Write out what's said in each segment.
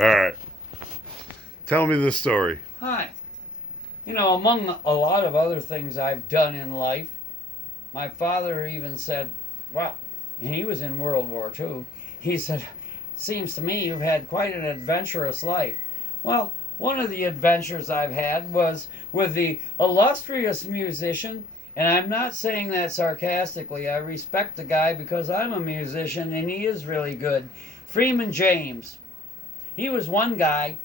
All right. Tell me the story. Hi. You know, among a lot of other things I've done in life, my father even said, well, and he was in World War II, he said, seems to me you've had quite an adventurous life. Well, one of the adventures I've had was with the illustrious musician, and I'm not saying that sarcastically. I respect the guy because I'm a musician and he is really good. Freeman James. He was one guy,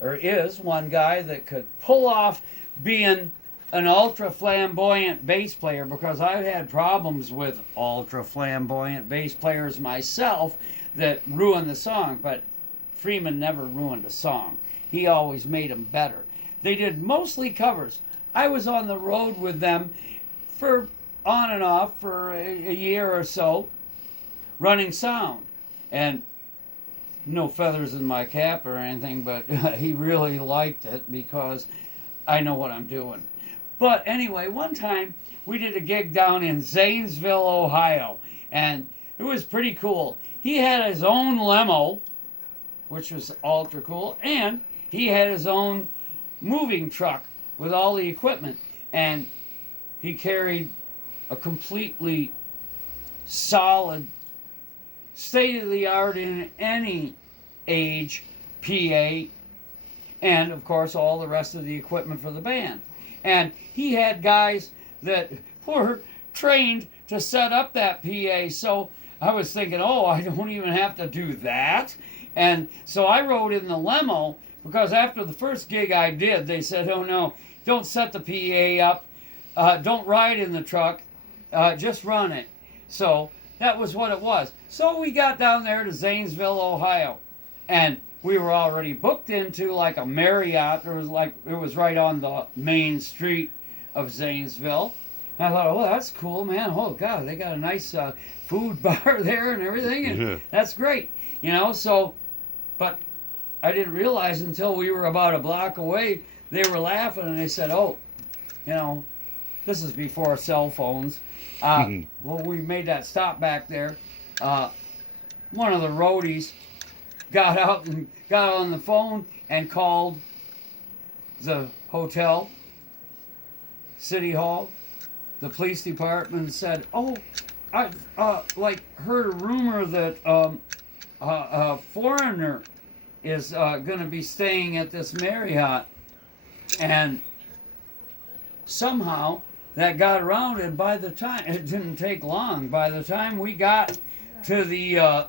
or is one guy, that could pull off being an ultra flamboyant bass player, because I've had problems with ultra flamboyant bass players myself that ruin the song, but Freeman never ruined a song. He always made them better. They did mostly covers. I was on the road with them for on and off for a year or so, running sound. And no feathers in my cap or anything, but he really liked it because I know what I'm doing. But anyway, one time we did a gig down in Zanesville, Ohio, and it was pretty cool. He had his own limo, which was ultra cool, and he had his own moving truck with all the equipment, and he carried a completely solid, state-of-the-art in any age PA, and of course all the rest of the equipment for the band. And he had guys that were trained to set up that PA, so I was thinking, oh, I don't even have to do that. And so I rode in the limo, because after the first gig I did, they said, oh no, don't set the PA up, don't ride in the truck, just run it. So that was what it was. So we got down there to Zanesville, Ohio, and we were already booked into like a Marriott. It was right on the main street of Zanesville. And I thought, oh, that's cool, man. Oh God, they got a nice food bar there and everything, and that's great, you know. So, but I didn't realize until we were about a block away, they were laughing and they said, oh, you know, this is before cell phones. Well, we made that stop back there. One of the roadies got out and got on the phone and called the hotel, City Hall, the police department, and said, oh, I heard a rumor that a foreigner is going to be staying at this Marriott. And somehow that got around, and by the time, it didn't take long, by the time we got to the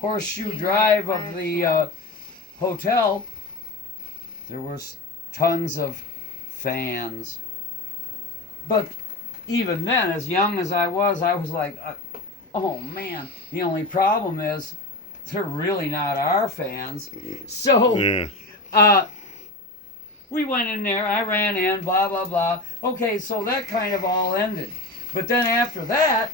Horseshoe Drive of the hotel, there was tons of fans. But even then, as young as I was like, oh man, the only problem is they're really not our fans. So we went in there, I ran in, blah, blah, blah. Okay, so that kind of all ended. But then after that,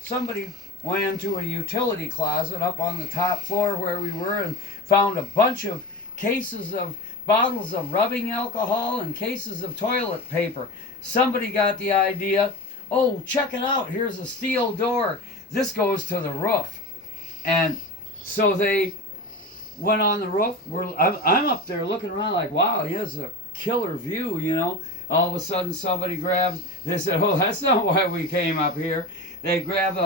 somebody went into a utility closet up on the top floor where we were and found a bunch of cases of bottles of rubbing alcohol and cases of toilet paper. Somebody got the idea, oh, check it out, here's a steel door. This goes to the roof. And so they went on the roof. I'm up there looking around like, wow, he has a killer view, you know. All of a sudden somebody grabs, they said, oh, that's not why we came up here. They grab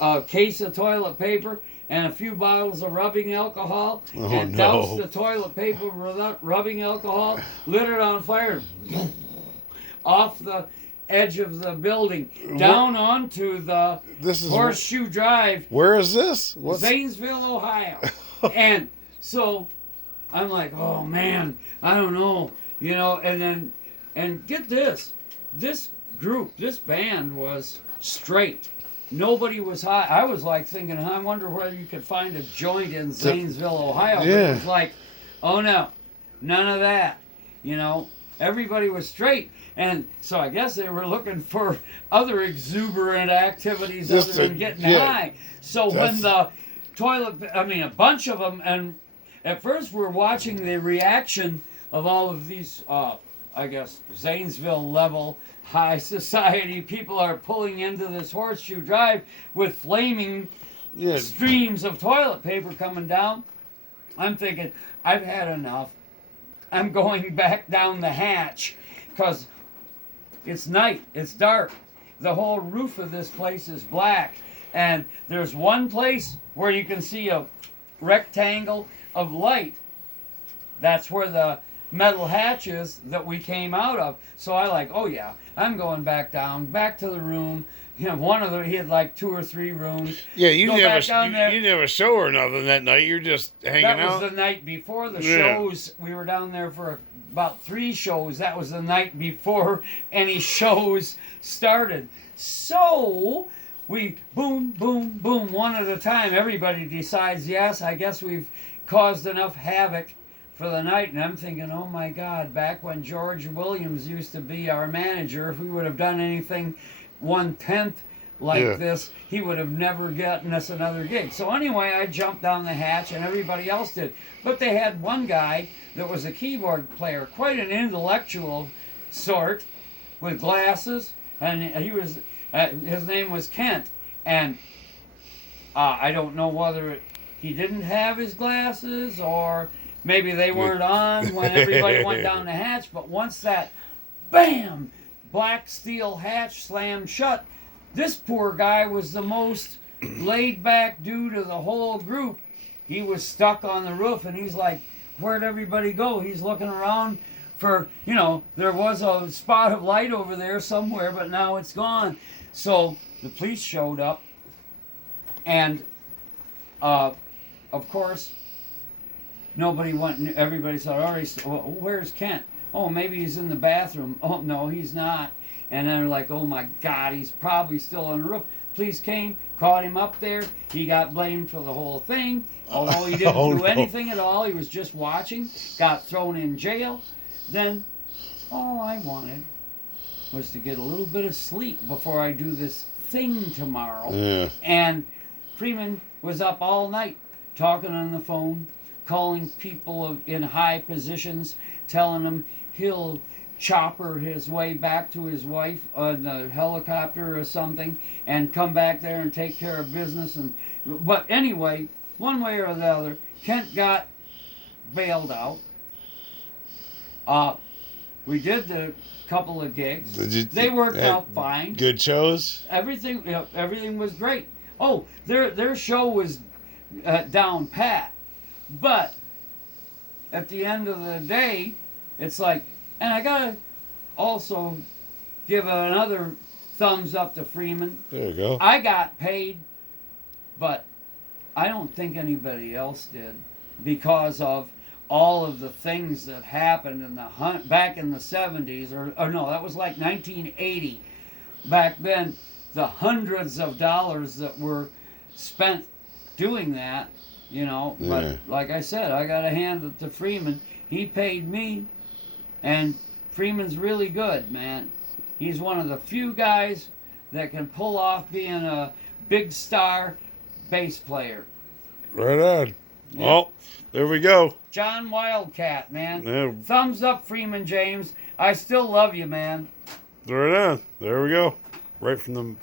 a case of toilet paper and a few bottles of rubbing alcohol and doused the toilet paper with rubbing alcohol, lit it on fire, off the edge of the building, down onto the Horseshoe Drive. Where is this? Zanesville, Ohio. And so I'm like, oh man, I don't know, you know. And get this group, this band was straight. Nobody was high. I was like thinking, I wonder whether you could find a joint in Zanesville, Ohio. Yeah. But it was like, oh no, none of that. You know, everybody was straight. And so I guess they were looking for other exuberant activities other than getting high. So when the a bunch of them, and at first we're watching the reaction of all of these, I guess, Zanesville level high society people are pulling into this Horseshoe Drive with flaming Yeah. streams of toilet paper coming down. I'm thinking, I've had enough. I'm going back down the hatch because it's night, it's dark. The whole roof of this place is black. And there's one place where you can see a rectangle of light. That's where the metal hatch is that we came out of. So I like, oh yeah, I'm going back down, back to the room. He had like 2 or 3 rooms. Yeah, you Go never back down there. you never show her nothing that night. You're just hanging That out. was the night before the Yeah. shows. We were down there for about 3 shows. That was the night before any shows started. So we boom, boom, boom, one at a time. Everybody decides, yes, I guess we've caused enough havoc for the night. And I'm thinking, oh my God, back when George Williams used to be our manager, if we would have done anything 1/10 like Yeah. this, he would have never gotten us another gig. So anyway, I jumped down the hatch and everybody else did. But they had one guy that was a keyboard player, quite an intellectual sort, with glasses, and he was his name was Kent. And I don't know whether he didn't have his glasses or maybe they weren't on when everybody went down the hatch. But once that bam, black steel hatch slammed shut, this poor guy was the most laid back dude of the whole group. He was stuck on the roof and he's like, where'd everybody go? He's looking around for, there was a spot of light over there somewhere, but now it's gone. So the police showed up and of course nobody went. Everybody said, all right, where's Kent? Oh, maybe he's in the bathroom. Oh, no, he's not. And then they're like, oh my God, he's probably still on the roof. Police came, caught him up there. He got blamed for the whole thing. Although he didn't Oh, do no. anything at all, he was just watching, got thrown in jail. Then all I wanted was to get a little bit of sleep before I do this thing tomorrow. Yeah. And Freeman was up all night talking on the phone, calling people in high positions, telling them he'll chopper his way back to his wife on the helicopter or something and come back there and take care of business. But anyway, one way or the other, Kent got bailed out. We did the couple of gigs. They worked out fine. Good shows. Everything was great. Oh, their show was down pat. But at the end of the day, it's like, and I gotta also give another thumbs up to Freeman. There you go. I got paid, but I don't think anybody else did because of all of the things that happened in back in the 70s, or no, that was like 1980. Back then, the hundreds of dollars that were spent doing that, Yeah. But like I said, I got to hand it to Freeman. He paid me, and Freeman's really good, man. He's one of the few guys that can pull off being a big star bass player. Right on. Yeah. Well, there we go. John Wildcat, man. Yeah. Thumbs up, Freeman James. I still love you, man. Right on. There we go. Right from the